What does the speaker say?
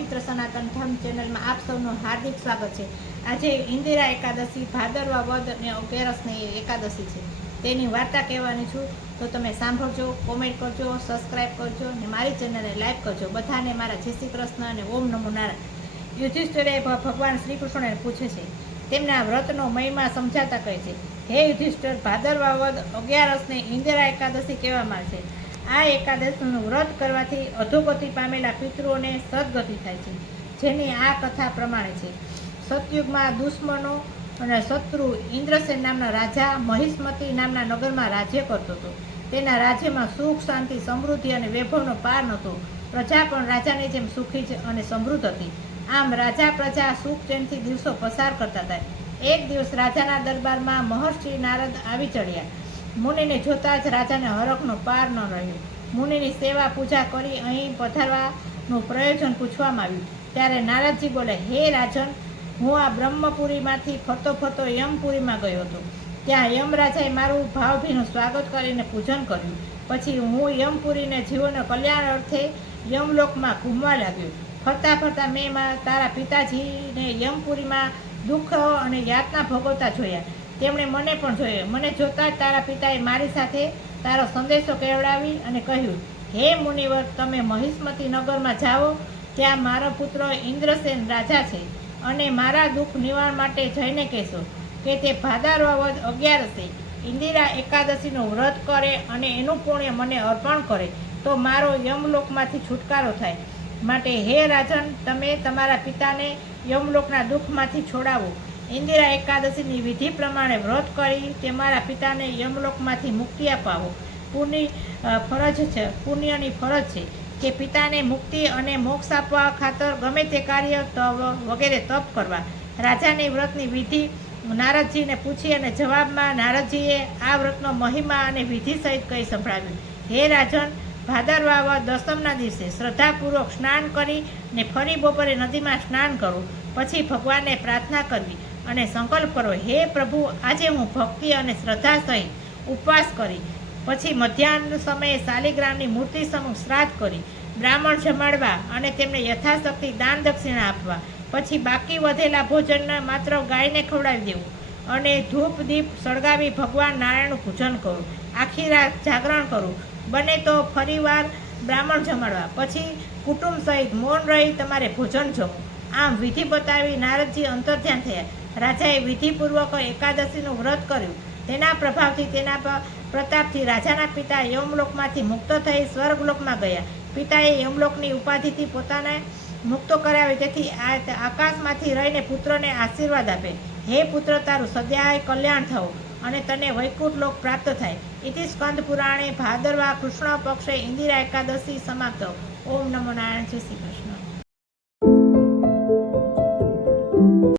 પવિત્ર સનાતન ધર્મ ચેનલમાં આપ સૌનું હાર્દિક સ્વાગત છે। આજે ઇન્દિરા એકાદશી ભાદરવા વદ અને અગિયારસની એકાદશી છે, તેની વાર્તા કહેવાની છું। તો તમે સાંભળજો, કોમેન્ટ કરજો, સબસ્ક્રાઈબ કરજો અને મારી ચેનલને લાઈક કરજો। બધાને મારા જય શ્રી કૃષ્ણ અને ઓમ નમો નારાયણ। યુધિષ્ઠિરે ભગવાન શ્રી કૃષ્ણને પૂછે છે, તેમના વ્રતનો મહિમા સમજાતા કહે છે, હે યુધિષ્ઠિર, ભાદરવા વદ અગિયારસને ઇન્દિરા એકાદશી કહેવામાં આવે છે। આ એકાદશીનું વ્રત કરવાથી અધોગતિ પામેલા પિતૃઓને સદગતિ થાય છે, જેની આ કથા પ્રમાણે છે। સતયુગમાં દુશ્મનો અને શત્રુ ઇન્દ્રસેન નામના રાજા મહિષ્મતી નામના નગરમાં રાજ્ય કરતો હતો। તેના રાજ્યમાં સુખ, શાંતિ, સમૃદ્ધિ અને વૈભવનો પાર નહોતો। પ્રજા પણ રાજાની જેમ સુખી અને સમૃદ્ધ હતી। આમ રાજા પ્રજા સુખ ચેનથી દિવસો પસાર કરતા હતા। એક દિવસ રાજાના દરબારમાં મહર્ષિ નારદ આવી ચડ્યા। મુનિને જોતા જ રાજાને હરખનો પાર ન રહ્યો। મુનિની સેવા પૂજા કરી અહીં પધારવાનું પ્રયોજન પૂછવામાં આવ્યું, ત્યારે નારદજી બોલે, હે રાજન, હું આ બ્રહ્મપુરીમાંથી ફરતો ફરતો યમપુરીમાં ગયો હતો। ત્યાં યમરાજાએ મારું ભાવભીનું સ્વાગત કરીને પૂજન કર્યું। પછી હું યમપુરીને જીવોના કલ્યાણ અર્થે યમલોકમાં ઘૂમવા લાગ્યો। ફરતા ફરતા મેં તારા પિતાજીને યમપુરીમાં દુઃખ અને યાતના ભોગવતા જોયા। તેમણે મને પણ જોયો। મને જોતા જ તારા પિતાએ મારી સાથે તારો સંદેશો કહેવડાવી અને કહ્યું, હે મુનિવર, તમે મહિષ્મતી નગરમાં જાઓ। ત્યાં મારો પુત્ર ઇન્દ્રસેન રાજા છે અને મારા દુઃખ નિવારણ માટે જઈને કહેશો કે તે ભાદરવા વદ અગિયારસે ઇન્દિરા એકાદશીનું વ્રત કરે અને એનું પુણ્ય મને અર્પણ કરે તો મારો યમલોકમાંથી છુટકારો થાય। માટે હે રાજન, તમે તમારા પિતાને યમલોકના દુઃખમાંથી છોડાવો। ઇન્દિરા એકાદશીની વિધિ પ્રમાણે વ્રત કરી તમારા પિતાને યમલોકમાંથી મુક્તિ અપાવો। પુણ્યની ફરજ છે કે પિતાને મુક્તિ અને મોક્ષ આપવા ખાતર ગમે તે કાર્ય વગેરે તપ કરવા। રાજાની વ્રતની વિધિ નારદજીને પૂછી અને જવાબમાં નારદજીએ આ વ્રતનો મહિમા અને વિધિ સહિત કહી સંભળાવ્યું। હે રાજન, ભાદરવા વદ દસમના દિવસે શ્રદ્ધાપૂર્વક સ્નાન કરી ને ફરી બપોરે નદીમાં સ્નાન કરો। પછી ભગવાનને પ્રાર્થના કરવી અને સંકલ્પ કરો, હે પ્રભુ, આજે હું ભક્તિ અને શ્રદ્ધા સહિત ઉપવાસ કરી પછી મધ્યાહન સમયે શાલિગ્રામની મૂર્તિ સમક્ષ શ્રાદ્ધ કરી બ્રાહ્મણ જમાડવા અને તેમને યથાશક્તિ દાન દક્ષિણા આપવા। પછી બાકી વધેલા ભોજનને માત્ર ગાયને ખવડાવી દેવું અને ધૂપ દીપ સળગાવી ભગવાન નારાયણનું પૂજન કરું। આખી રાત જાગરણ કરું, બને તો ફરીવાર બ્રાહ્મણ જમાડવા। પછી કુટુંબ સહિત મૌન રહી તમારે ભોજન જમવું। આમ વિધિ બતાવી નારદજી અંતર્ધ્યાન થયા। રાજાએ વિધિપૂર્વક એકાદશીનું વ્રત કર્યું। તેના પ્રભાવથી, તેના પ્રતાપથી રાજાના પિતા યમલોકમાંથી મુક્ત થઈ સ્વર્ગલોકમાં ગયા। પિતાએ યમલોકની ઉપાધિથી પોતાને મુક્ત કરાવી, તેથી આકાશમાંથી રહીને પુત્રને આશીર્વાદ આપે, હે પુત્ર, તારું સદાય કલ્યાણ થવું અને તને વૈકુંઠ લોક પ્રાપ્ત થાય। ઇતિ સ્કંદ પુરાણે ભાદરવા કૃષ્ણ પક્ષે ઇન્દિરા એકાદશી સમાપ્ત। ઓમ નમો નારાયણ। જય શ્રી કૃષ્ણ।